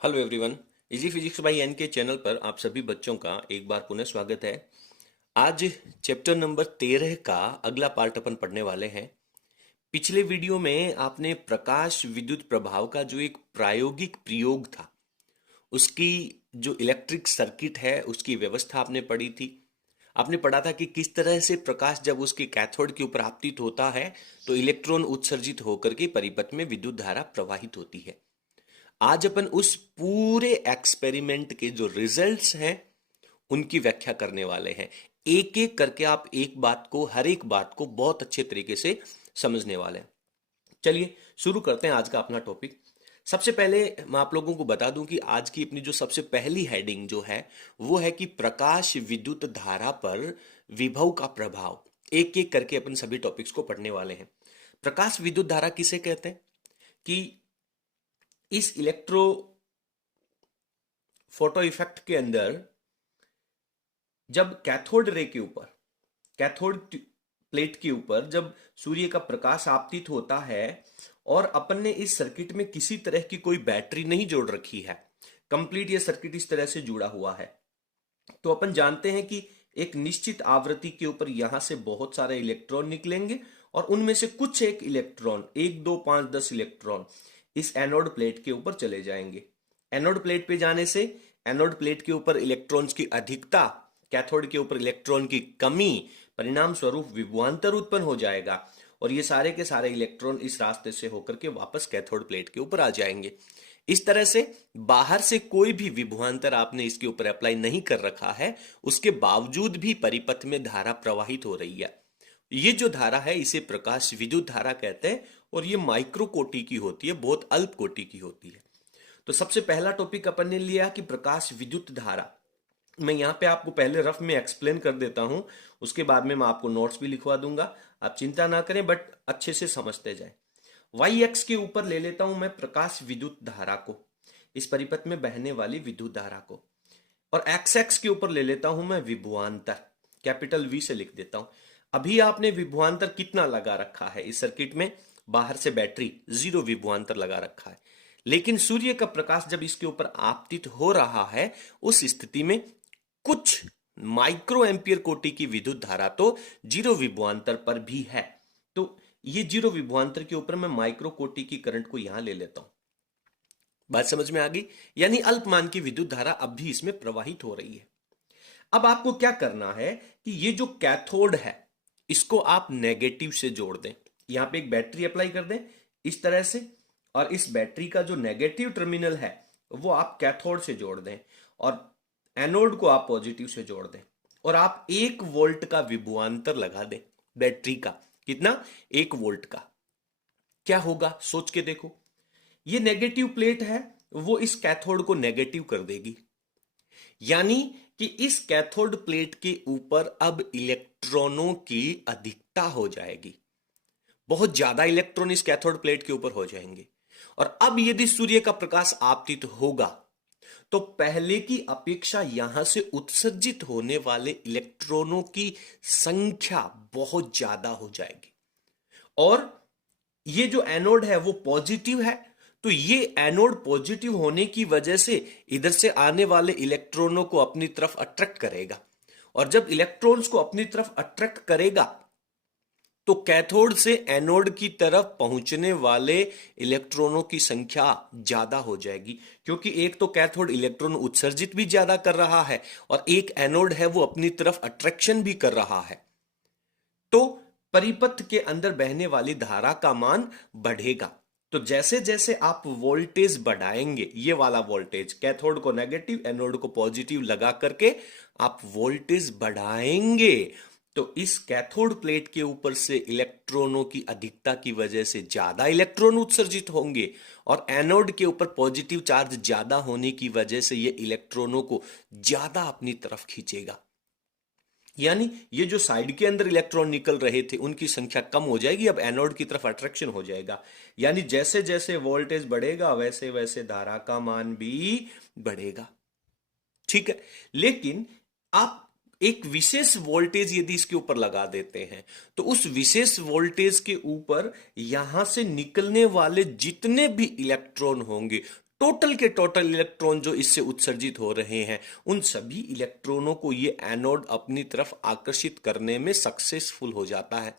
Hello everyone. Easy physics by N K channel पर आप सभी बच्चों का एक बार पुनः स्वागत है। आज चैप्टर नंबर 13 का अगला पार्ट अपन पढ़ने वाले हैं। पिछले वीडियो में आपने प्रकाश विद्युत प्रभाव का जो एक प्रायोगिक प्रयोग था, उसकी जो इलेक्ट्रिक सर्किट है उसकी व्यवस्था आपने पढ़ी थी। आपने पढ़ा था कि किस तरह से प्रकाश जब उसके कैथोड के ऊपर आपतित होता है तो इलेक्ट्रॉन उत्सर्जित होकर के परिपथ में विद्युत धारा प्रवाहित होती है। आज अपन उस पूरे एक्सपेरिमेंट के जो रिजल्ट्स हैं उनकी व्याख्या करने वाले हैं। एक एक करके आप हर एक बात को बहुत अच्छे तरीके से समझने वाले हैं। चलिए शुरू करते हैं आज का अपना टॉपिक। सबसे पहले मैं आप लोगों को बता दूं कि आज की अपनी जो सबसे पहली हेडिंग जो है वो है कि प्रकाश विद्युत धारा पर विभव का प्रभाव। एक एक करके अपन सभी टॉपिक्स को पढ़ने वाले हैं। प्रकाश विद्युत धारा किसे कहते हैं कि इस इलेक्ट्रो फोटो इफेक्ट के अंदर जब कैथोड प्लेट के ऊपर जब सूर्य का प्रकाश आपतित होता है और अपन ने इस सर्किट में किसी तरह की कोई बैटरी नहीं जोड़ रखी है, कंप्लीट ये सर्किट इस तरह से जुड़ा हुआ है, तो अपन जानते हैं कि एक निश्चित आवृत्ति के ऊपर यहां से बहुत सारे इलेक्ट्रॉन निकलेंगे और उनमें से कुछ एक इलेक्ट्रॉन 1 2 5 10 इलेक्ट्रॉन इस एनोड प्लेट के ऊपर चले जाएंगे। एनोड प्लेट पे जाने से एनोड प्लेट के ऊपर इलेक्ट्रॉन्स की अधिकता, कैथोड के ऊपर इलेक्ट्रॉन की कमी, परिणाम स्वरूप विभवांतर उत्पन्न हो जाएगा और ये सारे के सारे इलेक्ट्रॉन इस रास्ते से होकर के वापस कैथोड प्लेट के ऊपर आ जाएंगे। इस तरह से बाहर से कोई भी विभवांतर आपने इसके ऊपर अप्लाई नहीं कर रखा है, उसके बावजूद भी परिपथ में धारा प्रवाहित हो रही है। ये जो धारा है इसे प्रकाश विद्युत धारा कहते हैं और ये माइक्रो कोटि की होती है, बहुत अल्प कोटि की होती है। तो सबसे पहला टॉपिक अपन ने लिया कि प्रकाश विद्युत धारा। मैं यहां पे आपको पहले रफ में एक्सप्लेन कर देता हूं, उसके बाद में मैं आपको नोट्स भी लिखवा दूंगा, आप चिंता ना करें, बट अच्छे से समझते जाए। वाई एक्स के ऊपर ले लेता हूं मैं प्रकाश विद्युत धारा को, इस परिपथ में बहने वाली विद्युत धारा को, और एक्स एक्स के ऊपर ले लेता हूं मैं विभवांतर, कैपिटल वी से लिख देता हूं। अभी आपने विभवांतर कितना लगा रखा है इस सर्किट में, बाहर से बैटरी 0 विभवांतर लगा रखा है, लेकिन सूर्य का प्रकाश जब इसके ऊपर आपतित हो रहा है उस स्थिति में कुछ माइक्रो एम्पियर कोटि की विद्युत धारा तो 0 विभवांतर पर भी है। तो ये 0 विभवांतर के ऊपर मैं माइक्रो कोटि की करंट को यहां ले लेता हूं। बात समझ में आ गई? यानी अल्पमान की विद्युत धारा अब भी इसमें प्रवाहित हो रही है। अब आपको क्या करना है कि ये जो कैथोड है इसको आप नेगेटिव से जोड़ दें। यहां पे एक बैटरी अप्लाई कर दें इस तरह से, और इस बैटरी का जो नेगेटिव टर्मिनल है वो आप कैथोड से जोड़ दें और एनोड को आप पॉजिटिव से जोड़ दें, और आप 1 वोल्ट का विभवांतर लगा दें बैटरी का। कितना? 1 वोल्ट का। क्या होगा सोच के देखो। ये नेगेटिव प्लेट है वो इस कैथोड को नेगेटिव कर देगी, यानी कि इस कैथोड प्लेट के ऊपर अब इलेक्ट्रॉनों की अधिकता हो जाएगी। बहुत ज्यादा इलेक्ट्रॉन इस कैथोड प्लेट के ऊपर हो जाएंगे, और अब यदि सूर्य का प्रकाश आपतित होगा तो पहले की अपेक्षा यहां से उत्सर्जित होने वाले इलेक्ट्रॉनों की संख्या बहुत ज्यादा हो जाएगी। और ये जो एनोड है वो पॉजिटिव है, तो ये एनोड पॉजिटिव होने की वजह से इधर से आने वाले इलेक्ट्रॉनों को अपनी तरफ अट्रैक्ट करेगा, और जब इलेक्ट्रॉन्स को अपनी तरफ अट्रैक्ट करेगा तो कैथोड से एनोड की तरफ पहुंचने वाले इलेक्ट्रॉनों की संख्या ज्यादा हो जाएगी, क्योंकि एक तो कैथोड इलेक्ट्रॉन उत्सर्जित भी ज्यादा कर रहा है और एक एनोड है वो अपनी तरफ अट्रैक्शन भी कर रहा है। तो परिपथ के अंदर बहने वाली धारा का मान बढ़ेगा। तो जैसे जैसे आप वोल्टेज बढ़ाएंगे, ये वाला वोल्टेज कैथोड को नेगेटिव एनोड को पॉजिटिव लगा करके आप वोल्टेज बढ़ाएंगे, तो इस कैथोड प्लेट के ऊपर से इलेक्ट्रॉनों की अधिकता की वजह से ज्यादा इलेक्ट्रॉन उत्सर्जित होंगे, और एनोड के ऊपर पॉजिटिव चार्ज ज्यादा होने की वजह से ये इलेक्ट्रॉनों को ज्यादा अपनी तरफ खींचेगा। यानी ये जो साइड के अंदर इलेक्ट्रॉन निकल रहे थे उनकी संख्या कम हो जाएगी, अब एनोड की तरफ अट्रैक्शन हो जाएगा। यानी जैसे जैसे वोल्टेज बढ़ेगा वैसे वैसे धारा का मान भी बढ़ेगा। ठीक है, लेकिन आप एक विशेष वोल्टेज यदि इसके ऊपर लगा देते हैं तो उस विशेष वोल्टेज के ऊपर यहां से निकलने वाले जितने भी इलेक्ट्रॉन होंगे, टोटल के टोटल इलेक्ट्रॉन जो इससे उत्सर्जित हो रहे हैं, उन सभी इलेक्ट्रॉनों को ये एनोड अपनी तरफ आकर्षित करने में सक्सेसफुल हो जाता है।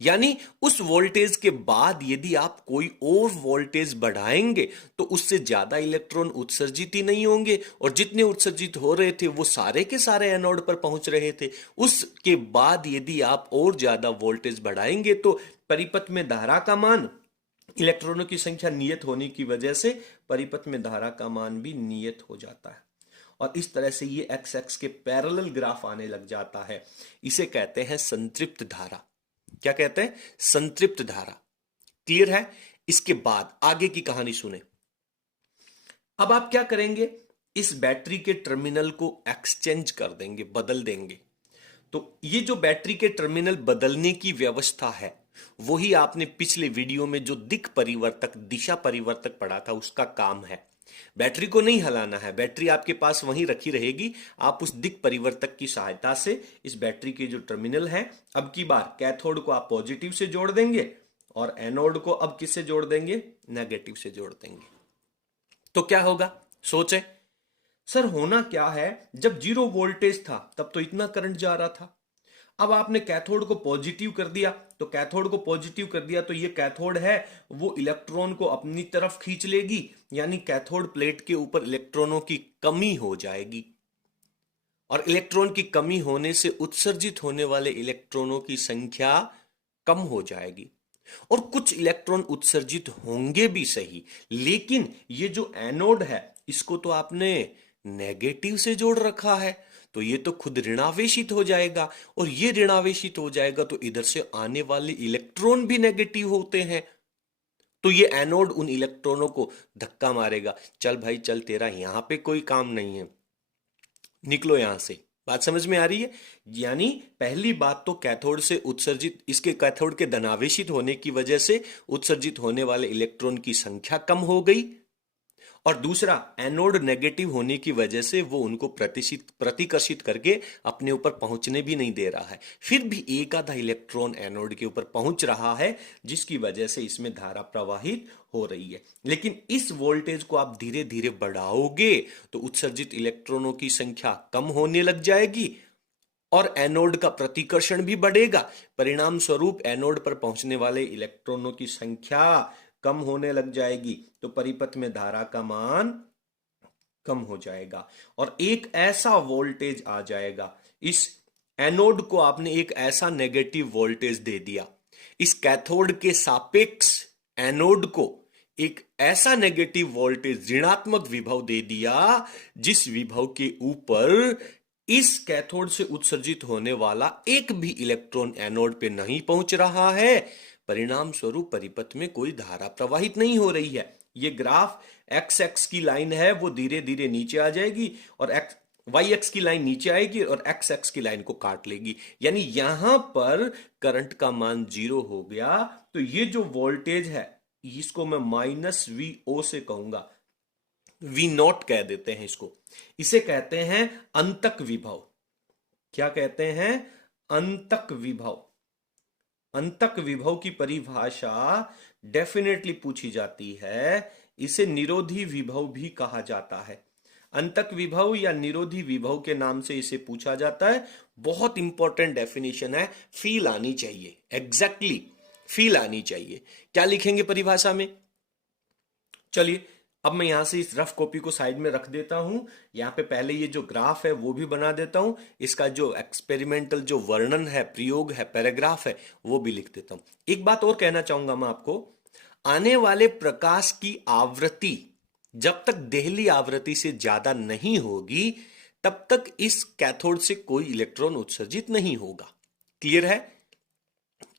यानी उस वोल्टेज के बाद यदि आप कोई और वोल्टेज बढ़ाएंगे तो उससे ज्यादा इलेक्ट्रॉन उत्सर्जित ही नहीं होंगे, और जितने उत्सर्जित हो रहे थे वो सारे के सारे एनोड पर पहुंच रहे थे। उसके बाद यदि आप और ज्यादा वोल्टेज बढ़ाएंगे तो परिपथ में धारा का मान, इलेक्ट्रॉनों की संख्या नियत होने की वजह से परिपथ में धारा का मान भी नियत हो जाता है। और इस तरह से ये एक्स एक्स के पैरेलल ग्राफ आने लग जाता है। इसे कहते हैं संतृप्त धारा। क्या कहते हैं? संतृप्त धारा। क्लियर है? इसके बाद आगे की कहानी सुने। अब आप क्या करेंगे, इस बैटरी के टर्मिनल को एक्सचेंज कर देंगे, बदल देंगे। तो ये जो बैटरी के टर्मिनल बदलने की व्यवस्था है वही आपने पिछले वीडियो में जो दिक् परिवर्तक, दिशा परिवर्तक पढ़ा था उसका काम है। बैटरी को नहीं हिलाना है, बैटरी आपके पास वहीं रखी रहेगी। आप उस दिक् परिवर्तक की सहायता से इस बैटरी के जो टर्मिनल है, अब की बार कैथोड को आप पॉजिटिव से जोड़ देंगे और एनोड को अब किससे जोड़ देंगे? नेगेटिव से जोड़ देंगे। तो क्या होगा सोचे। सर होना क्या है, जब 0 वोल्टेज था तब तो इतना करंट जा रहा था। अब आपने कैथोड को पॉजिटिव कर दिया, तो कैथोड को पॉजिटिव कर दिया तो ये कैथोड है वो इलेक्ट्रॉन को अपनी तरफ खींच लेगी, यानी कैथोड प्लेट के ऊपर इलेक्ट्रॉनों की कमी हो जाएगी। और इलेक्ट्रॉन की कमी होने से उत्सर्जित होने वाले इलेक्ट्रॉनों की संख्या कम हो जाएगी। और कुछ इलेक्ट्रॉन उत्सर्जित होंगे भी सही, लेकिन ये जो एनोड है इसको तो आपने नेगेटिव से जोड़ रखा है, तो ये तो खुद ऋणावेशित हो जाएगा। और ये ऋणावेशित हो जाएगा तो इधर से आने वाले इलेक्ट्रॉन भी नेगेटिव होते हैं, तो ये एनोड उन इलेक्ट्रॉनों को धक्का मारेगा, चल भाई चल, तेरा यहां पे कोई काम नहीं है, निकलो यहां से। बात समझ में आ रही है? यानी पहली बात तो कैथोड से उत्सर्जित, इसके कैथोड के धनावेशित होने की वजह से उत्सर्जित होने वाले इलेक्ट्रॉन की संख्या कम हो गई, और दूसरा एनोड नेगेटिव होने की वजह से वो उनको प्रतिकर्षित करके अपने ऊपर पहुंचने भी नहीं दे रहा है। फिर भी एक आधा इलेक्ट्रॉन एनोड के ऊपर पहुंच रहा है, जिसकी वजह से इसमें धारा प्रवाहित हो रही है। लेकिन इस वोल्टेज को आप धीरे धीरे बढ़ाओगे तो उत्सर्जित इलेक्ट्रॉनों की संख्या कम होने लग जाएगी और एनोड का प्रतिकर्षण भी बढ़ेगा। परिणाम स्वरूप एनोड पर पहुंचने वाले इलेक्ट्रॉनों की संख्या कम होने लग जाएगी, तो परिपथ में धारा का मान कम हो जाएगा और एक ऐसा वोल्टेज आ जाएगा। इस एनोड को आपने एक ऐसा नेगेटिव वोल्टेज दे दिया, इस कैथोड के सापेक्ष एनोड को एक ऐसा नेगेटिव वोल्टेज, ऋणात्मक विभव दे दिया, जिस विभव के ऊपर इस कैथोड से उत्सर्जित होने वाला एक भी इलेक्ट्रॉन एनोड पे नहीं पहुंच रहा है। परिणाम स्वरूप परिपथ में कोई धारा प्रवाहित नहीं हो रही है। ये ग्राफ एक्स एक्स की लाइन है वो धीरे धीरे नीचे आ जाएगी और एक्स वाई एक्स की लाइन नीचे आएगी और एक्स एक्स की लाइन को काट लेगी। यानी यहां पर करंट का मान 0 हो गया, तो ये जो वोल्टेज है इसको मैं -VO से कहूंगा, V0 कह देते हैं इसको। इसे कहते हैं अंतक विभव। क्या कहते हैं? अंतक विभव। अंतक विभव की परिभाषा डेफिनेटली पूछी जाती है, इसे निरोधी विभव भी कहा जाता है। अंतक विभव या निरोधी विभव के नाम से इसे पूछा जाता है। बहुत इंपॉर्टेंट डेफिनेशन है, फील आनी चाहिए, एग्जैक्टली फील आनी चाहिए। क्या लिखेंगे परिभाषा में? चलिए अब मैं यहां से इस रफ कॉपी को साइड में रख देता हूं। यहां पे पहले ये जो ग्राफ है वो भी बना देता हूं, इसका जो एक्सपेरिमेंटल जो वर्णन है, प्रयोग है, पैराग्राफ है, वो भी लिख देता हूं। एक बात और कहना चाहूंगा मैं आपको, आने वाले प्रकाश की आवृत्ति जब तक देहली आवृत्ति से ज्यादा नहीं होगी तब तक इस कैथोड से कोई इलेक्ट्रॉन उत्सर्जित नहीं होगा। क्लियर है?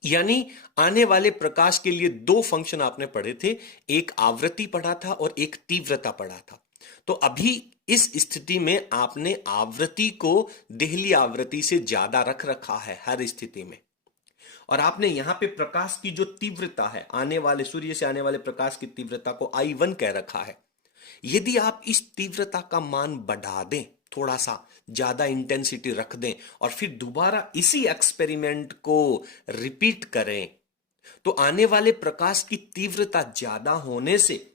यानी आने वाले प्रकाश के लिए 2 फंक्शन आपने पढ़े थे, एक आवृत्ति पढ़ा था और एक तीव्रता पढ़ा था। तो अभी इस स्थिति में आपने आवृत्ति को देहली आवृत्ति से ज्यादा रख रखा है हर स्थिति में, और आपने यहां पे प्रकाश की जो तीव्रता है, आने वाले सूर्य से आने वाले प्रकाश की तीव्रता को I1 कह रखा है। यदि आप इस तीव्रता का मान बढ़ा दें थोड़ा सा ज्यादा इंटेंसिटी रख दें और फिर दोबारा इसी एक्सपेरिमेंट को रिपीट करें, तो आने वाले प्रकाश की तीव्रता ज्यादा होने से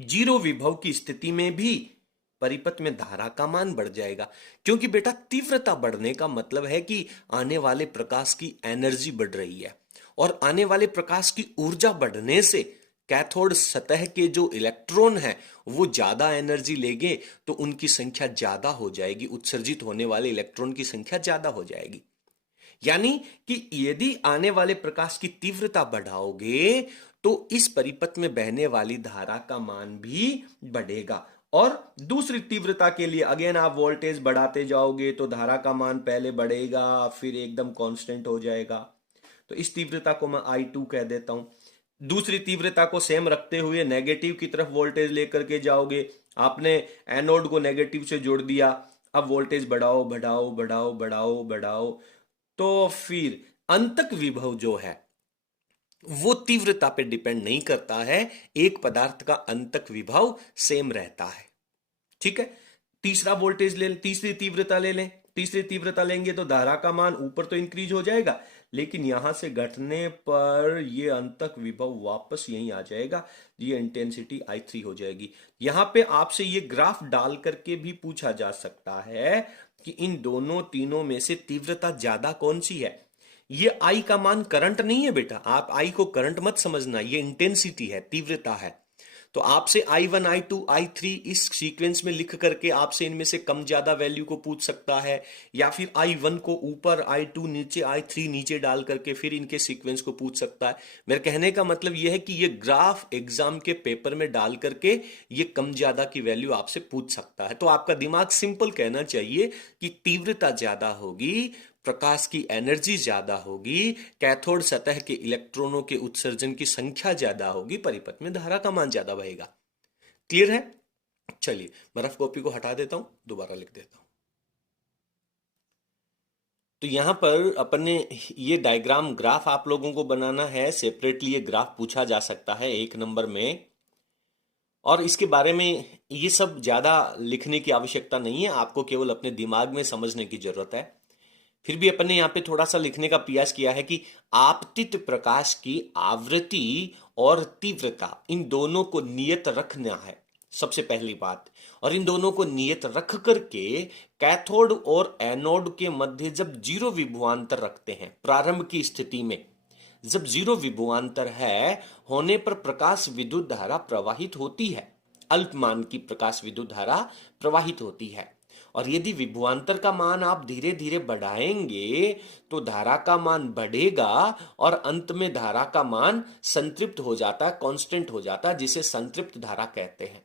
जीरो विभव की स्थिति में भी परिपथ में धारा का मान बढ़ जाएगा। क्योंकि बेटा तीव्रता बढ़ने का मतलब है कि आने वाले प्रकाश की एनर्जी बढ़ रही है, और आने वाले प्रकाश की ऊर्जा बढ़ने से कैथोड सतह के जो इलेक्ट्रॉन हैं वो ज्यादा एनर्जी लेंगे, तो उनकी संख्या ज्यादा हो जाएगी, उत्सर्जित होने वाले इलेक्ट्रॉन की संख्या ज्यादा हो जाएगी। यानी कि यदि आने वाले प्रकाश की तीव्रता बढ़ाओगे तो इस परिपथ में बहने वाली धारा का मान भी बढ़ेगा, और दूसरी तीव्रता के लिए अगेन आप वोल्टेज बढ़ाते जाओगे तो धारा का मान पहले बढ़ेगा फिर एकदम कांस्टेंट हो जाएगा। तो इस तीव्रता को मैं I2 कह देता हूं। दूसरी तीव्रता को सेम रखते हुए नेगेटिव की तरफ वोल्टेज लेकर के जाओगे, आपने एनोड को नेगेटिव से जोड़ दिया, अब वोल्टेज बढ़ाओ बढ़ाओ बढ़ाओ बढ़ाओ बढ़ाओ, तो फिर अंतक विभव जो है वो तीव्रता पे डिपेंड नहीं करता है, एक पदार्थ का अंतक विभव सेम रहता है। ठीक है, तीसरा वोल्टेज ले, तीसरी तीव्रता ले लें, तीसरी तीव्रता लेंगे तो धारा का मान ऊपर तो इंक्रीज हो जाएगा, लेकिन यहां से घटने पर ये अंतक विभव वापस यहीं आ जाएगा, ये इंटेंसिटी I3 हो जाएगी। यहां पे आपसे ये ग्राफ डाल करके भी पूछा जा सकता है कि इन दोनों तीनों में से तीव्रता ज्यादा कौन सी है। ये I का मान करंट नहीं है बेटा, आप I को करंट मत समझना, ये इंटेंसिटी है, तीव्रता है। तो आपसे I1 I2 I3 इस सीक्वेंस में लिख करके आपसे इनमें से कम ज्यादा वैल्यू को पूछ सकता है, या फिर I1 को ऊपर I2 नीचे I3 नीचे डाल करके फिर इनके सीक्वेंस को पूछ सकता है। मेरे कहने का मतलब यह है कि ये ग्राफ एग्जाम के पेपर में डाल करके ये कम ज्यादा की वैल्यू आपसे पूछ सकता है। तो आपका दिमाग सिंपल कहना चाहिए कि तीव्रता ज्यादा होगी, प्रकाश की एनर्जी ज्यादा होगी, कैथोड सतह के इलेक्ट्रॉनों के उत्सर्जन की संख्या ज्यादा होगी, परिपथ में धारा का मान ज्यादा बहेगा। क्लियर है? चलिए मैं रफ कॉपी को हटा देता हूं, दोबारा लिख देता हूं। तो यहां पर अपने ये डायग्राम ग्राफ आप लोगों को बनाना है, सेपरेटली ये ग्राफ पूछा जा सकता है 1 नंबर में, और इसके बारे में ये सब ज्यादा लिखने की आवश्यकता नहीं है, आपको केवल अपने दिमाग में समझने की जरूरत है। फिर भी अपन ने यहाँ पे थोड़ा सा लिखने का प्रयास किया है कि आपतित प्रकाश की आवृत्ति और तीव्रता, इन दोनों को नियत रखना है सबसे पहली बात, और इन दोनों को नियत रख करके कैथोड और एनोड के मध्य जब जीरो विभवांतर रखते हैं प्रारंभ की स्थिति में, जब जीरो विभवांतर है होने पर प्रकाश विद्युत धारा प्रवाहित होती है, अल्पमान की प्रकाश विद्युत धारा प्रवाहित होती है। और यदि विभवांतर का मान आप धीरे धीरे बढ़ाएंगे तो धारा का मान बढ़ेगा और अंत में धारा का मान संतृप्त हो जाता है, कांस्टेंट हो जाता है, जिसे संतृप्त धारा कहते हैं।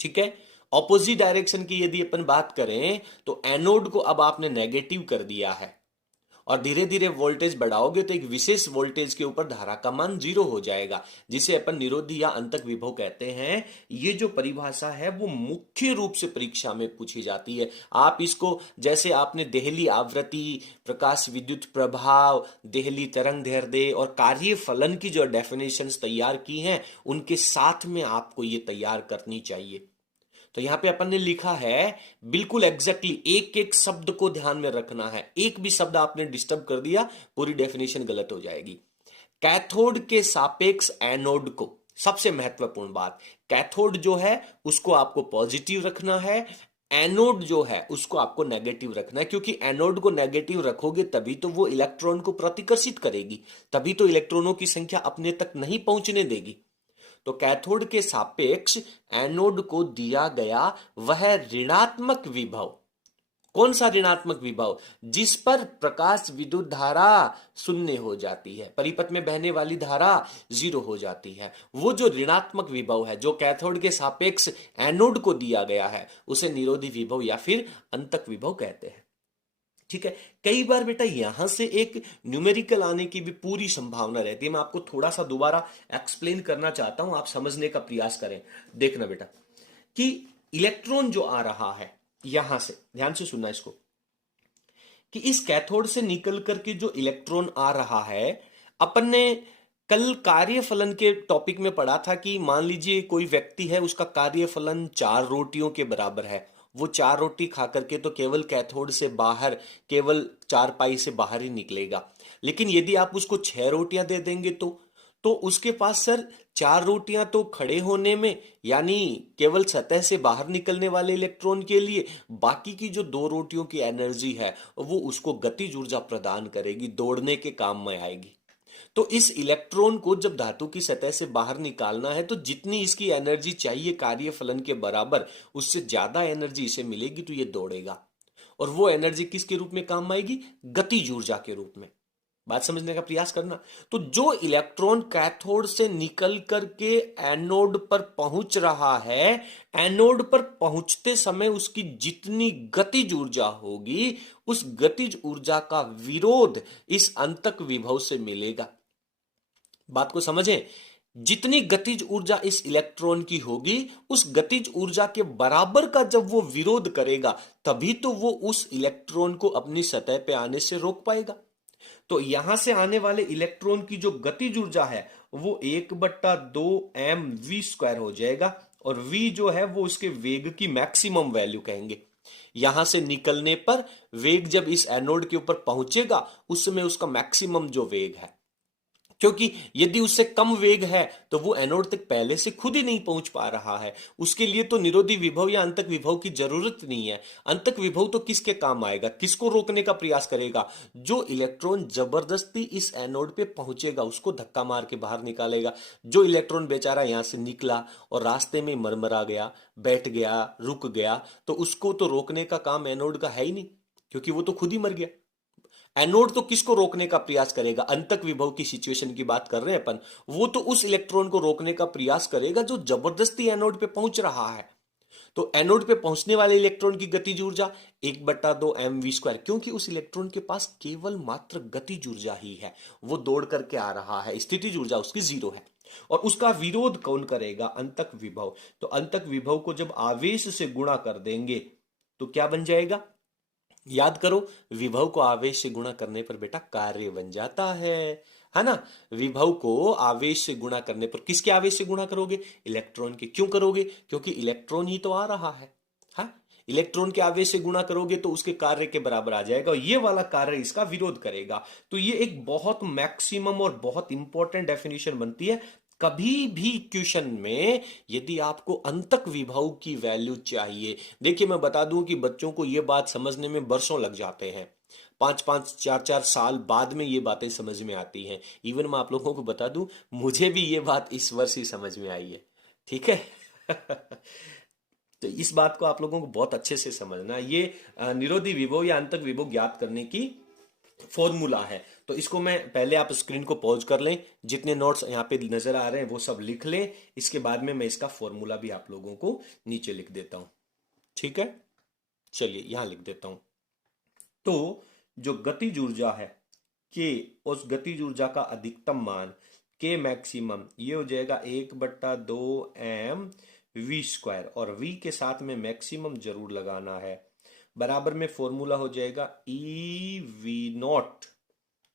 ठीक है, ऑपोजिट डायरेक्शन की यदि अपन बात करें तो एनोड को अब आपने नेगेटिव कर दिया है और धीरे धीरे वोल्टेज बढ़ाओगे तो एक विशेष वोल्टेज के ऊपर धारा का मान 0 हो जाएगा, जिसे अपन निरोधी या अंतक विभव कहते हैं। ये जो परिभाषा है वो मुख्य रूप से परीक्षा में पूछी जाती है। आप इसको जैसे आपने देहली आवृत्ति, प्रकाश विद्युत प्रभाव, देहली तरंग दैर्ध्य और कार्य फलन की जो डेफिनेशंस तैयार की हैं उनके साथ में आपको ये तैयार करनी चाहिए। तो यहां पे अपन ने लिखा है बिल्कुल एग्जैक्टली, एक एक शब्द को ध्यान में रखना है, एक भी शब्द आपने डिस्टर्ब कर दिया पूरी डेफिनेशन गलत हो जाएगी। कैथोड के सापेक्ष एनोड को, सबसे महत्वपूर्ण बात, कैथोड जो है उसको आपको पॉजिटिव रखना है, एनोड जो है उसको आपको नेगेटिव रखना है, क्योंकि एनोड को नेगेटिव रखोगे तभी तो वो इलेक्ट्रॉन को प्रतिकर्षित करेगी, तभी तो इलेक्ट्रॉनों की संख्या अपने तक नहीं पहुंचने देगी। तो कैथोड के सापेक्ष एनोड को दिया गया वह ऋणात्मक विभव, कौन सा ऋणात्मक विभव? जिस पर प्रकाश विद्युत धारा शून्य हो जाती है, परिपथ में बहने वाली धारा 0 हो जाती है, वो जो ऋणात्मक विभव है जो कैथोड के सापेक्ष एनोड को दिया गया है उसे निरोधी विभव या फिर अंतक विभव कहते हैं। ठीक है, कई बार बेटा यहां से एक न्यूमेरिकल आने की भी पूरी संभावना रहती है। मैं आपको थोड़ा सा दोबारा एक्सप्लेन करना चाहता हूं, आप समझने का प्रयास करें। देखना बेटा कि इलेक्ट्रॉन जो आ रहा है यहां से, ध्यान से सुनना इसको, कि इस कैथोड से निकल करके जो इलेक्ट्रॉन आ रहा है, अपन ने कल कार्यफलन के टॉपिक में पढ़ा था कि मान लीजिए कोई व्यक्ति है, उसका कार्यफलन 4 रोटियों के बराबर है वो 4 रोटी खा करके तो केवल कैथोड से बाहर, केवल 4 पाई से बाहर ही निकलेगा। लेकिन यदि आप उसको 6 रोटियां दे देंगे तो उसके पास सर 4 रोटियां तो खड़े होने में, यानी केवल सतह से बाहर निकलने वाले इलेक्ट्रॉन के लिए, बाकी की जो 2 रोटियों की एनर्जी है वो उसको गतिज ऊर्जा प्रदान करेगी, दौड़ने के काम में आएगी। तो इस इलेक्ट्रॉन को जब धातु की सतह से बाहर निकालना है तो जितनी इसकी एनर्जी चाहिए कार्य फलन के बराबर, उससे ज्यादा एनर्जी इसे मिलेगी तो ये दौड़ेगा। और वो एनर्जी किसके रूप में काम आएगी? गतिज ऊर्जा के रूप में। बात समझने का प्रयास करना। तो जो इलेक्ट्रॉन कैथोड से निकल करके एनोड पर पहुंच रहा है, एनोड पर पहुंचते समय उसकी जितनी गतिज ऊर्जा होगी, उस गतिज ऊर्जा का विरोध इस अंतक विभव से मिलेगा। बात को समझें, जितनी गतिज ऊर्जा इस इलेक्ट्रॉन की होगी, उस गतिज ऊर्जा के बराबर का जब वो विरोध करेगा, तभी तो वो उस इलेक्ट्रॉन को अपनी सतह पे आने से रोक पाएगा। तो यहां से आने वाले इलेक्ट्रॉन की जो गतिज ऊर्जा है वो 1/2 mv² हो जाएगा, और v जो है वो उसके वेग की मैक्सिमम वैल्यू कहेंगे। यहां से निकलने पर वेग जब इस एनोड के ऊपर पहुंचेगा, उस समय उसका मैक्सिमम जो वेग है, क्योंकि यदि उससे कम वेग है तो वो एनोड तक पहले से खुद ही नहीं पहुंच पा रहा है, उसके लिए तो निरोधी विभव या अंतक विभव की जरूरत नहीं है। अंतक विभव तो किसके काम आएगा? किसको रोकने का प्रयास करेगा? जो इलेक्ट्रॉन जबरदस्ती इस एनोड पे पहुंचेगा उसको धक्का मार के बाहर निकालेगा। जो इलेक्ट्रॉन बेचारा यहां से निकला और रास्ते में मरमरा गया, बैठ गया, रुक गया, तो उसको तो रोकने का काम एनोड का है ही नहीं, क्योंकि वो तो खुद ही मर गया। एनोड तो किसको रोकने का प्रयास करेगा? अंतक विभव की सिचुएशन की बात कर रहे हैं अपन। वो तो उस इलेक्ट्रॉन को रोकने का प्रयास करेगा जो जबरदस्ती एनोड पे पहुंच रहा है। तो एनोड पे पहुंचने वाले इलेक्ट्रॉन की गतिज ऊर्जा 1/2 mv², क्योंकि उस इलेक्ट्रॉन के पास केवल मात्र गतिज ऊर्जा ही है, वो दौड़ करके आ रहा है, स्थितिज ऊर्जा उसकी 0 है। और उसका विरोध कौन करेगा? अंतक विभव। तो अंतक विभव को जब आवेश से गुणा कर देंगे तो क्या बन जाएगा? याद करो, विभव को आवेश से गुणा करने पर बेटा कार्य बन जाता है ना। विभव को आवेश से गुणा करने पर, किसके आवेश से गुणा करोगे? इलेक्ट्रॉन के। क्यों करोगे? क्योंकि इलेक्ट्रॉन ही तो आ रहा है। हाँ, इलेक्ट्रॉन के आवेश से गुणा करोगे तो उसके कार्य के बराबर आ जाएगा, और ये वाला कार्य इसका विरोध करेगा। तो ये एक बहुत मैक्सिमम और बहुत इंपॉर्टेंट डेफिनेशन बनती है। कभी भी क्वेश्चन में यदि आपको अंतक विभव की वैल्यू चाहिए, देखिए मैं बता दूं कि बच्चों को यह बात समझने में बरसों लग जाते हैं, 5-5 4-4 साल बाद में ये बातें समझ में आती हैं। इवन मैं आप लोगों को बता दूं, मुझे भी ये बात इस वर्ष ही समझ में आई है। ठीक है। तो इस बात को आप लोगों को बहुत अच्छे से समझना। ये निरोधी विभव या अंतक विभव ज्ञात करने की फॉर्मूला है। तो इसको मैं पहले, आप स्क्रीन को पॉज कर लें, जितने नोट्स यहाँ पे नजर आ रहे हैं वो सब लिख लें। इसके बाद में मैं इसका फॉर्मूला भी आप लोगों को नीचे लिख देता हूं। ठीक है, चलिए यहां लिख देता हूं। तो जो गतिज ऊर्जा है के, उस गतिज ऊर्जा का अधिकतम मान के मैक्सिमम, ये हो जाएगा 1/2 mv², और v के साथ में मैक्सिमम जरूर लगाना है। बराबर में फॉर्मूला हो जाएगा EV0।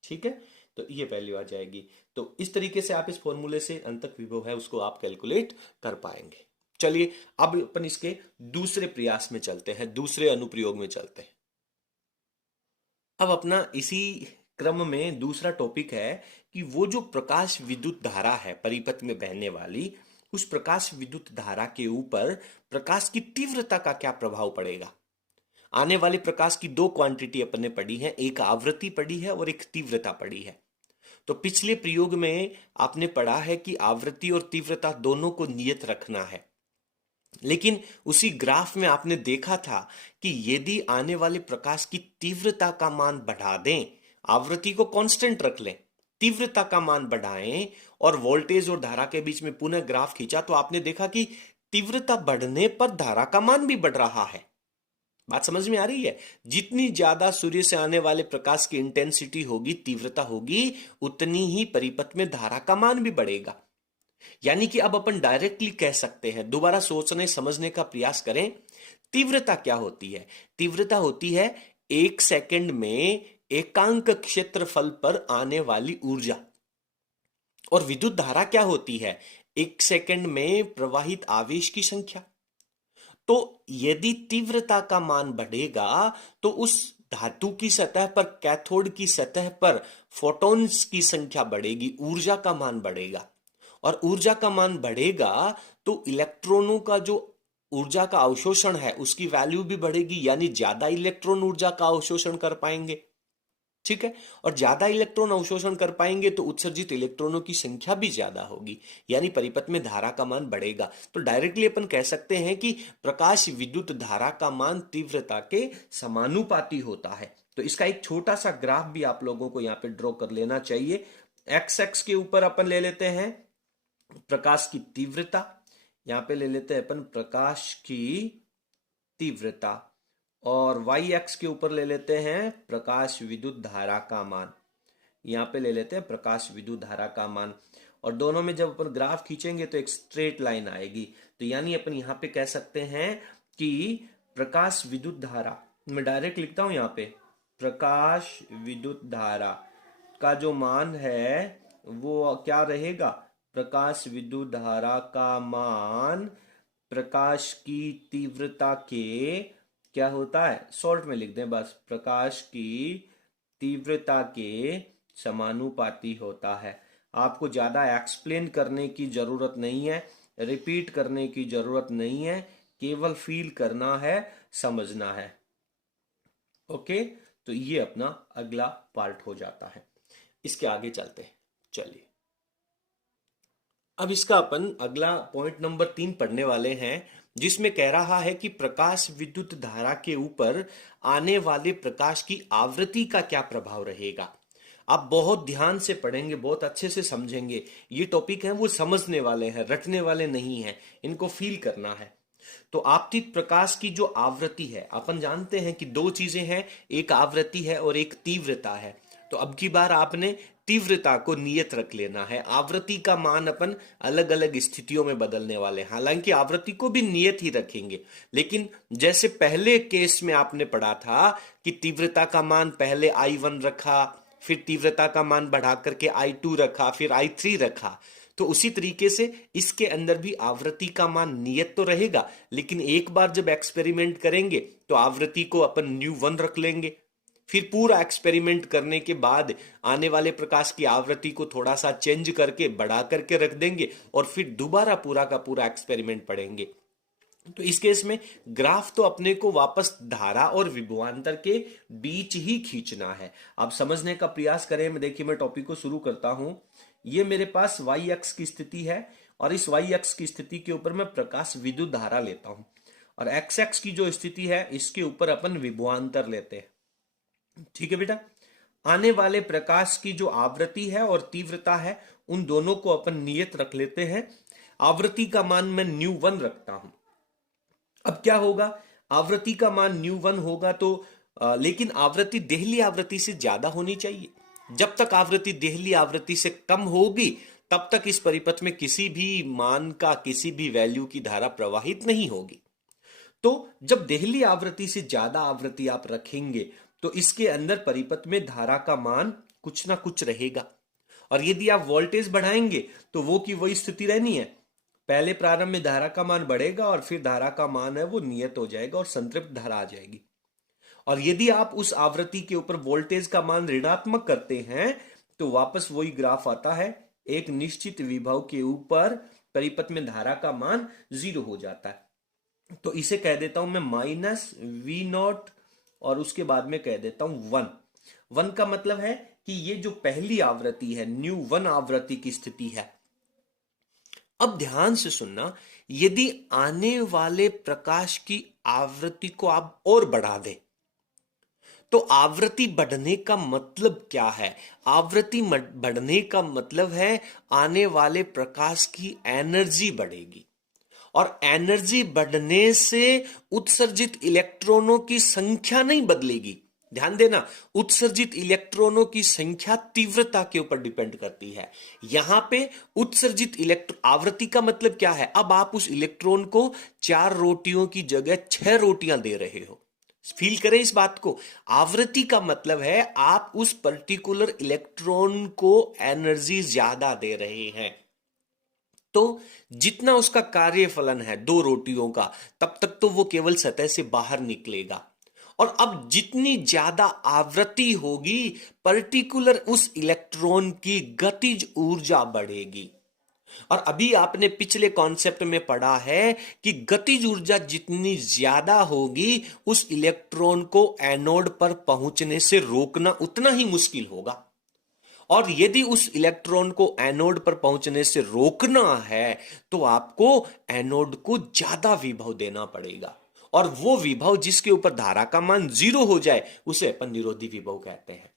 ठीक है, तो ये वैल्यू आ जाएगी। तो इस तरीके से आप इस फॉर्मूले से अंतक विभव है उसको आप कैलकुलेट कर पाएंगे। चलिए अब अपन इसके दूसरे प्रयास में चलते हैं, दूसरे अनुप्रयोग में चलते हैं। अब अपना इसी क्रम में दूसरा टॉपिक है कि वो जो प्रकाश विद्युत धारा है परिपथ में बहने वाली, उस प्रकाश विद्युत धारा के ऊपर प्रकाश की तीव्रता का क्या प्रभाव पड़ेगा। आने वाले प्रकाश की 2 क्वांटिटी अपन ने पढ़ी है, एक आवृत्ति पढ़ी है और एक तीव्रता पढ़ी है। तो पिछले प्रयोग में आपने पढ़ा है कि आवृत्ति और तीव्रता दोनों को नियत रखना है, लेकिन उसी ग्राफ में आपने देखा था कि यदि आने वाले प्रकाश की तीव्रता का मान बढ़ा दें, आवृत्ति को कांस्टेंट रख लें, तीव्रता का मान बढ़ाएं और वोल्टेज और धारा के बीच में पुनः ग्राफ खींचा, तो आपने देखा कि तीव्रता बढ़ने पर धारा का मान भी बढ़ रहा है। बात समझ में आ रही है? जितनी ज्यादा सूर्य से आने वाले प्रकाश की इंटेंसिटी होगी, तीव्रता होगी, उतनी ही परिपथ में धारा का मान भी बढ़ेगा। यानी कि अब अपन डायरेक्टली कह सकते हैं, दोबारा सोचने समझने का प्रयास करें, तीव्रता क्या होती है? तीव्रता होती है 1 सेकंड में एकांक क्षेत्रफल पर आने वाली ऊर्जा। और विद्युत धारा क्या होती है? 1 सेकंड में प्रवाहित आवेश की संख्या। तो यदि तीव्रता का मान बढ़ेगा तो उस धातु की सतह पर, कैथोड की सतह पर फोटॉन्स की संख्या बढ़ेगी, ऊर्जा का मान बढ़ेगा। और ऊर्जा का मान बढ़ेगा तो इलेक्ट्रॉनों का जो ऊर्जा का अवशोषण है उसकी वैल्यू भी बढ़ेगी, यानी ज्यादा इलेक्ट्रॉन ऊर्जा का अवशोषण कर पाएंगे। ठीक है, और ज्यादा इलेक्ट्रॉन अवशोषण कर पाएंगे तो उत्सर्जित इलेक्ट्रॉनों की संख्या भी ज्यादा होगी, यानी परिपथ में धारा का मान बढ़ेगा। तो डायरेक्टली अपन कह सकते हैं कि प्रकाश विद्युत धारा का मान तीव्रता के समानुपाती होता है। तो इसका एक छोटा सा ग्राफ भी आप लोगों को यहाँ पे ड्रॉ कर लेना चाहिए। एक्स एक्स के ऊपर अपन ले लेते हैं प्रकाश की तीव्रता, यहां पे ले लेते हैं अपन प्रकाश की तीव्रता, और वाई एक्स के ऊपर ले लेते हैं प्रकाश विद्युत धारा का मान, यहां पे ले लेते हैं प्रकाश विद्युत धारा का मान। और दोनों में जब अपन ग्राफ खींचेंगे तो एक स्ट्रेट लाइन आएगी। तो यानी अपन यहां पे कह सकते हैं कि प्रकाश विद्युत धारा, मैं डायरेक्ट लिखता हूं यहां पे, प्रकाश विद्युत धारा का जो मान है वो क्या रहेगा, प्रकाश विद्युत धारा का मान प्रकाश की तीव्रता के क्या होता है, शॉर्ट में लिख दें बस, प्रकाश की तीव्रता के समानुपाती होता है। आपको ज्यादा एक्सप्लेन करने की जरूरत नहीं है, रिपीट करने की जरूरत नहीं है, केवल फील करना है, समझना है। ओके, तो ये अपना अगला पार्ट हो जाता है। इसके आगे चलते हैं, चलिए अब इसका अपन अगला पॉइंट नंबर 3 पढ़ने वाले हैं, जिसमें कह रहा है कि प्रकाश विद्युत धारा के ऊपर आने वाले प्रकाश की आवृत्ति का क्या प्रभाव रहेगा। आप बहुत ध्यान से पढ़ेंगे, बहुत अच्छे से समझेंगे। ये टॉपिक है वो समझने वाले हैं, रटने वाले नहीं हैं, इनको फील करना है। तो आपतित प्रकाश की जो आवृत्ति है, अपन जानते हैं कि दो चीजें हैं, एक आवृत्ति है और एक तीव्रता है। तो अब की बार आपने तीव्रता को नियत रख लेना है, आवृत्ति का मान अपन अलग अलग स्थितियों में बदलने वाले हैं। हालांकि आवृत्ति को भी नियत ही रखेंगे, लेकिन जैसे पहले केस में आपने पढ़ा था कि तीव्रता का मान पहले I1 रखा, फिर तीव्रता का मान बढ़ा करके I2 रखा, फिर I3 रखा, तो उसी तरीके से इसके अंदर भी आवृत्ति का मान नियत तो रहेगा, लेकिन एक बार जब एक्सपेरिमेंट करेंगे तो आवृत्ति को अपन न्यू 1 रख लेंगे। फिर पूरा एक्सपेरिमेंट करने के बाद आने वाले प्रकाश की आवृत्ति को थोड़ा सा चेंज करके बढ़ा करके रख देंगे, और फिर दोबारा पूरा का पूरा एक्सपेरिमेंट पढ़ेंगे। तो इस केस में ग्राफ तो अपने को वापस धारा और विभवांतर के बीच ही खींचना है। आप समझने का प्रयास करें। मैं देखिए, मैं टॉपिक को शुरू करता हूं। ये मेरे पास वाई एक्स की स्थिति है, और इस वाई एक्स की स्थिति के ऊपर मैं प्रकाश विद्युत धारा लेता हूं, और एक्स एक्स की जो स्थिति है इसके ऊपर अपन विभवांतर लेते हैं। ठीक है बेटा, आने वाले प्रकाश की जो आवृत्ति है और तीव्रता है, उन दोनों को अपन नियत रख लेते हैं। आवृत्ति का मान मैं न्यू 1 रखता हूं। अब क्या होगा, आवृत्ति का मान न्यू 1 होगा तो लेकिन आवृत्ति देहली आवृत्ति से ज्यादा होनी चाहिए। जब तक आवृत्ति देहली आवृत्ति से कम होगी तब तक इस परिपथ में किसी भी मान का, किसी भी वैल्यू की धारा प्रवाहित नहीं होगी। तो जब देहली आवृत्ति से ज्यादा आवृत्ति आप रखेंगे तो इसके अंदर परिपथ में धारा का मान कुछ ना कुछ रहेगा। और यदि आप वोल्टेज बढ़ाएंगे तो वो की वही स्थिति रहनी है, पहले प्रारंभ में धारा का मान बढ़ेगा और फिर धारा का मान है वो नियत हो जाएगा और संतृप्त धारा आ जाएगी। और यदि आप उस आवृत्ति के ऊपर वोल्टेज का मान ऋणात्मक करते हैं तो वापस वही ग्राफ आता है, एक निश्चित विभव के ऊपर परिपथ में धारा का मान 0 हो जाता है। तो इसे कह देता हूं मैं -V0, और उसके बाद में कह देता हूं 1 का मतलब है कि ये जो पहली आवृत्ति है, न्यू 1 आवृत्ति की स्थिति है। अब ध्यान से सुनना, यदि आने वाले प्रकाश की आवृत्ति को आप और बढ़ा दें तो आवृत्ति बढ़ने का मतलब क्या है? आवृत्ति बढ़ने का मतलब है आने वाले प्रकाश की एनर्जी बढ़ेगी, और एनर्जी बढ़ने से उत्सर्जित इलेक्ट्रॉनों की संख्या नहीं बदलेगी। ध्यान देना, उत्सर्जित इलेक्ट्रॉनों की संख्या तीव्रता के ऊपर डिपेंड करती है। यहां पे उत्सर्जित आवृत्ति का मतलब क्या है? अब आप उस इलेक्ट्रॉन को 4 रोटियों की जगह 6 रोटियां दे रहे हो। फील करें इस बात को। आवृत्ति का मतलब है आप उस पर्टिकुलर इलेक्ट्रॉन को एनर्जी ज्यादा दे रहे हैं। तो जितना उसका कार्यफलन है दो रोटियों का, तब तक तो वो केवल सतह से बाहर निकलेगा। और अब जितनी ज्यादा आवृत्ति होगी, पर्टिकुलर उस इलेक्ट्रॉन की गतिज ऊर्जा बढ़ेगी। और अभी आपने पिछले कॉन्सेप्ट में पढ़ा है कि गतिज ऊर्जा जितनी ज्यादा होगी, उस इलेक्ट्रॉन को एनोड पर पहुंचने से रोकना उतना ही मुश्किल होगा। और यदि उस इलेक्ट्रॉन को एनोड पर पहुंचने से रोकना है, तो आपको एनोड को ज्यादा विभव देना पड़ेगा। और वो विभव जिसके ऊपर धारा का मान 0 हो जाए, उसे अपन निरोधी विभव कहते हैं।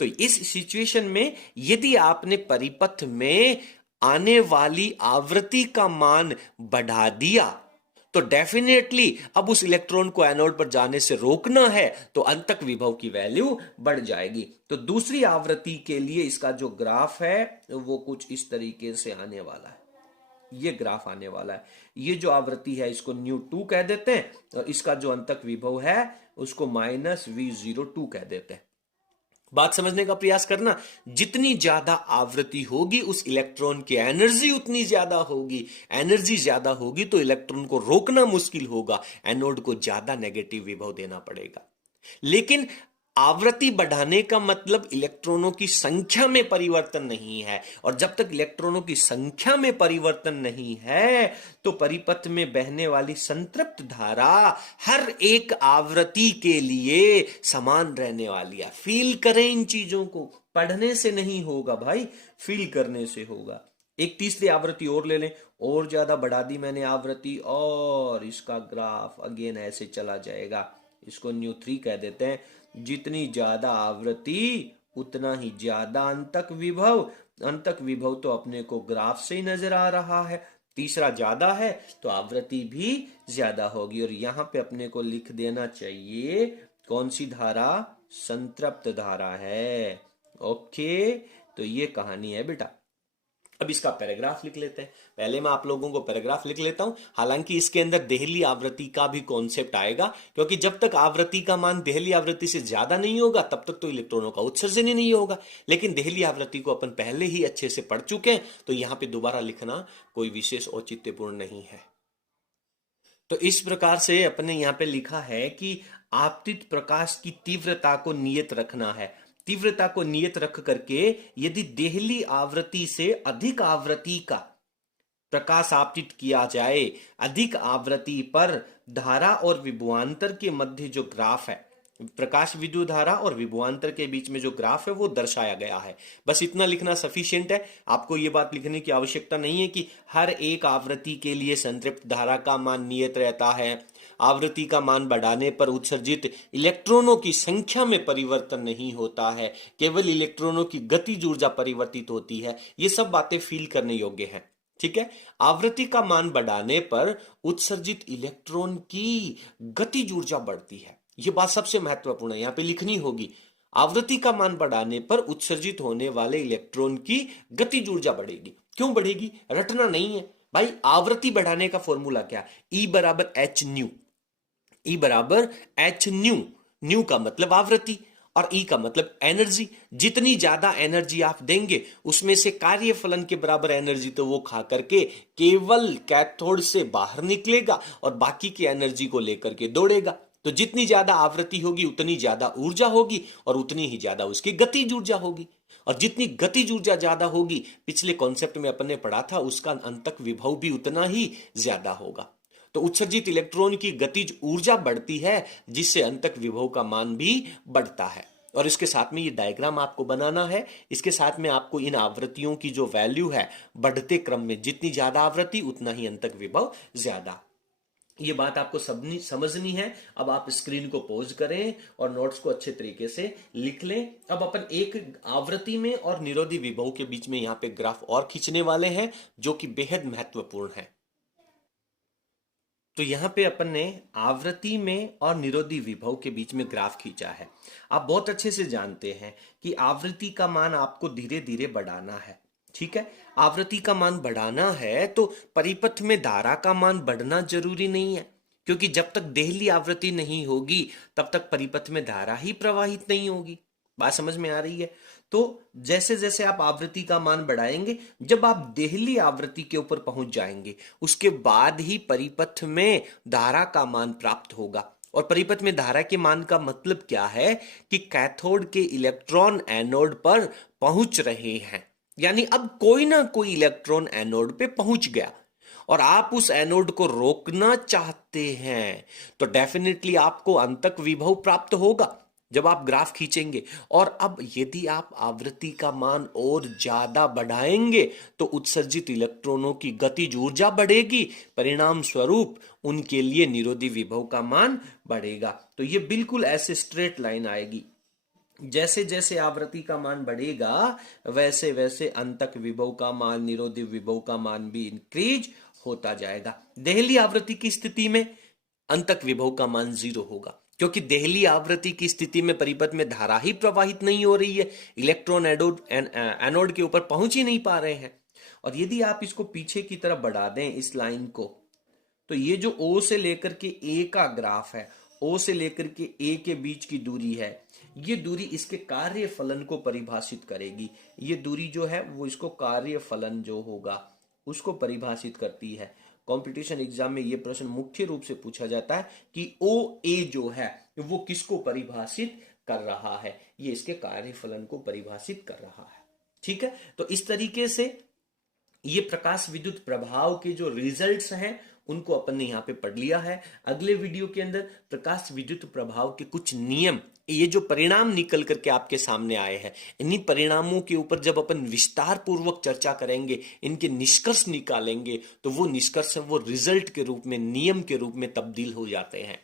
तो इस सिचुएशन में यदि आपने परिपथ में आने वाली आवृत्ति का मान बढ़ा दिया, तो डेफिनेटली अब उस इलेक्ट्रॉन को एनोड पर जाने से रोकना है, तो अंतक विभव की वैल्यू बढ़ जाएगी। तो दूसरी आवृत्ति के लिए इसका जो ग्राफ है वो कुछ इस तरीके से आने वाला है। ये ग्राफ आने वाला है। ये जो आवृत्ति है इसको ν2 कह देते हैं, और इसका जो अंतक विभव है उसको -V02 कह देते हैं। बात समझने का प्रयास करना। जितनी ज्यादा आवृत्ति होगी, उस इलेक्ट्रॉन की एनर्जी उतनी ज्यादा होगी। एनर्जी ज्यादा होगी तो इलेक्ट्रॉन को रोकना मुश्किल होगा, एनोड को ज्यादा नेगेटिव विभव देना पड़ेगा। लेकिन आवृत्ति बढ़ाने का मतलब इलेक्ट्रॉनों की संख्या में परिवर्तन नहीं है, और जब तक इलेक्ट्रॉनों की संख्या में परिवर्तन नहीं है, तो परिपथ में बहने वाली संतृप्त धारा हर एक आवृत्ति के लिए समान रहने वाली है। फील करें इन चीजों को, पढ़ने से नहीं होगा भाई, फील करने से होगा। एक तीसरी आवृत्ति और ले लें, और ज्यादा बढ़ा दी मैंने आवृत्ति, और इसका ग्राफ अगेन ऐसे चला जाएगा। इसको ν3 कह देते हैं। जितनी ज्यादा आवृत्ति उतना ही ज्यादा अंतक विभव। अंतक विभव तो अपने को ग्राफ से ही नजर आ रहा है। तीसरा ज्यादा है तो आवृत्ति भी ज्यादा होगी। और यहां पे अपने को लिख देना चाहिए कौन सी धारा, संतृप्त धारा है। ओके, तो ये कहानी है बेटा। अब इसका पैराग्राफ लिख लेते हैं। पहले मैं आप लोगों को पैराग्राफ लिख लेता हूं। हालांकि इसके अंदर देहली आवृत्ति का भी कॉन्सेप्ट आएगा, क्योंकि जब तक आवृत्ति का मान देहली आवृत्ति से ज्यादा नहीं होगा, तब तक तो इलेक्ट्रॉनों का उत्सर्जन ही नहीं होगा। लेकिन देहली आवृत्ति को अपन पहले ही अच्छे से पढ़ चुके हैं, तो यहां पर दोबारा लिखना कोई विशेष औचित्यपूर्ण नहीं है। तो इस प्रकार से अपने यहां पे लिखा है कि आपतित प्रकाश की तीव्रता को नियत रखना है। तीव्रता को नियत रख करके यदि देहली आवृत्ति से अधिक आवृत्ति का प्रकाश आपतित किया जाए, अधिक आवृत्ति पर धारा और विभवांतर के मध्य जो ग्राफ है, प्रकाश विद्युत धारा और विभवांतर के बीच में जो ग्राफ है वो दर्शाया गया है। बस इतना लिखना सफिशिएंट है। आपको ये बात लिखने की आवश्यकता नहीं है कि हर एक आवृत्ति के लिए संतृप्त धारा का मान नियत रहता है, आवृत्ति का मान बढ़ाने पर उत्सर्जित इलेक्ट्रॉनों की संख्या में परिवर्तन नहीं होता है, केवल इलेक्ट्रॉनों की गतिज ऊर्जा परिवर्तित होती है। ये सब बातें फील करने योग्य हैं। ठीक है, आवृत्ति का मान बढ़ाने पर उत्सर्जित इलेक्ट्रॉन की गतिज ऊर्जा बढ़ती है। यह बात सबसे महत्वपूर्ण है, यहां पे लिखनी होगी। आवृत्ति का मान बढ़ाने पर उत्सर्जित होने वाले इलेक्ट्रॉन की गतिज ऊर्जा बढ़ेगी। क्यों बढ़ेगी, रटना नहीं है भाई। आवृत्ति बढ़ाने का फॉर्मूला क्या, E बराबर एच न्यू। E बराबर एच न्यू। न्यू का मतलब आवृत्ति और E का मतलब एनर्जी। जितनी ज्यादा एनर्जी आप देंगे, उसमें से कार्यफलन के बराबर एनर्जी तो वो खा करके केवल कैथोड से बाहर निकलेगा और बाकी की एनर्जी को लेकर के दौड़ेगा। तो जितनी ज्यादा आवृत्ति होगी उतनी ज्यादा ऊर्जा होगी, और उतनी ही ज्यादा उसकी गतिज ऊर्जा होगी। और जितनी गतिज ऊर्जा ज्यादा होगी, पिछले कॉन्सेप्ट में अपन ने पढ़ा था, उसका अंतक विभव भी उतना ही ज्यादा होगा। तो उत्सर्जित इलेक्ट्रॉन की गतिज ऊर्जा बढ़ती है, जिससे अंतक विभव का मान भी बढ़ता है। और इसके साथ में ये डायग्राम आपको बनाना है। इसके साथ में आपको इन आवृत्तियों की जो वैल्यू है, बढ़ते क्रम में जितनी ज्यादा आवृत्ति उतना ही अंतक विभव ज्यादा। ये बात आपको समझनी है। अब आप स्क्रीन को पॉज करें और नोट्स को अच्छे तरीके से लिख लें। अब अपन एक आवृत्ति में और निरोधी विभव के बीच में यहां पे ग्राफ और खींचने वाले हैं, जो कि बेहद महत्वपूर्ण है। तो यहां पे अपन ने आवृत्ति में और निरोधी विभव के बीच में ग्राफ खींचा है। आप बहुत अच्छे से जानते हैं कि आवृत्ति का मान आपको धीरे धीरे बढ़ाना है। ठीक है, आवृत्ति का मान बढ़ाना है तो परिपथ में धारा का मान बढ़ना जरूरी नहीं है, क्योंकि जब तक देहली आवृत्ति नहीं होगी तब तक परिपथ में धारा ही प्रवाहित नहीं होगी। बात समझ में आ रही है? तो जैसे जैसे आप आवृत्ति का मान बढ़ाएंगे, जब आप देहली आवृत्ति के ऊपर पहुंच जाएंगे, उसके बाद ही परिपथ में धारा का मान प्राप्त होगा। और परिपथ में धारा के मान का मतलब क्या है कि कैथोड के इलेक्ट्रॉन एनोड पर पहुंच रहे हैं, यानी अब कोई ना कोई इलेक्ट्रॉन एनोड पे पहुंच गया और आप उस एनोड को रोकना चाहते हैं, तो डेफिनेटली आपको अंतक विभव प्राप्त होगा जब आप ग्राफ खींचेंगे। और अब यदि आप आवृत्ति का मान और ज्यादा बढ़ाएंगे तो उत्सर्जित इलेक्ट्रॉनों की गतिज ऊर्जा बढ़ेगी, परिणाम स्वरूप उनके लिए निरोधी विभव का मान बढ़ेगा। तो ये बिल्कुल ऐसे स्ट्रेट लाइन आएगी, जैसे जैसे आवृत्ति का मान बढ़ेगा वैसे वैसे अंतक विभव का मान, निरोधी विभव का मान भी इंक्रीज होता जाएगा। देहली आवृत्ति की स्थिति में अंतक विभव का मान 0 होगा, क्योंकि देहली आवृत्ति की स्थिति में परिपथ में धारा ही प्रवाहित नहीं हो रही है, इलेक्ट्रॉन एनोड के ऊपर पहुंच ही नहीं पा रहे हैं। और यदि आप इसको पीछे की तरफ बढ़ा दें इस लाइन को, तो ये जो O से लेकर के A का ग्राफ है, O से लेकर के A के बीच की दूरी है, ये दूरी इसके कार्य फलन को परिभाषित करेगी। ये दूरी जो है वो इसको कार्य फलन जो होगा उसको परिभाषित करती है। कंपटीशन एग्जाम में ये प्रश्न मुख्य रूप से पूछा जाता है कि OA जो है वो किसको परिभाषित कर रहा है, ये इसके कार्य फलन को परिभाषित कर रहा है। ठीक है, तो इस तरीके से ये प्रकाश विद्युत प्रभाव के जो रिजल्ट्स हैं उनको अपन ने यहाँ पे पढ़ लिया है। अगले वीडियो के अंदर प्रकाश विद्युत प्रभाव के कुछ नियम, ये जो परिणाम निकल करके आपके सामने आए हैं, इन्हीं परिणामों के ऊपर जब अपन विस्तार पूर्वक चर्चा करेंगे, इनके निष्कर्ष निकालेंगे, तो वो निष्कर्ष वो रिजल्ट के रूप में, नियम के रूप में तब्दील हो जाते हैं।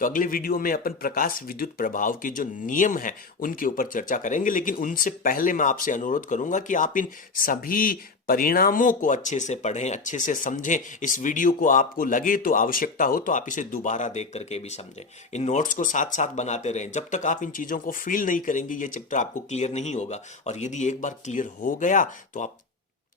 तो अगले वीडियो में अपन प्रकाश विद्युत प्रभाव के जो नियम हैं उनके ऊपर चर्चा करेंगे, लेकिन उनसे पहले मैं आपसे अनुरोध करूंगा कि आप इन सभी परिणामों को अच्छे से पढ़ें, अच्छे से समझें। इस वीडियो को आपको लगे तो, आवश्यकता हो तो आप इसे दोबारा देख करके भी समझें। इन नोट्स को साथ साथ बनाते रहें। जब तक आप इन चीजों को फील नहीं करेंगे ये चैप्टर आपको क्लियर नहीं होगा, और यदि एक बार क्लियर हो गया तो आप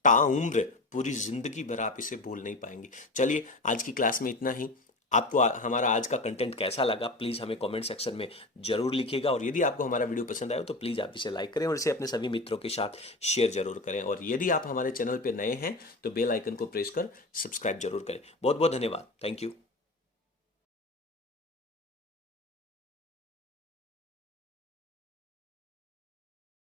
ताउम्र पूरी जिंदगी भर आप इसे भूल नहीं पाएंगे। चलिए, आज की क्लास में इतना ही। आपको हमारा आज का कंटेंट कैसा लगा प्लीज़ हमें कमेंट सेक्शन में जरूर लिखिएगा, और यदि आपको हमारा वीडियो पसंद आया तो प्लीज़ आप इसे लाइक करें और इसे अपने सभी मित्रों के साथ शेयर जरूर करें। और यदि आप हमारे चैनल पर नए हैं तो बेल आइकन को प्रेस कर सब्सक्राइब जरूर करें। बहुत बहुत धन्यवाद। Thank you.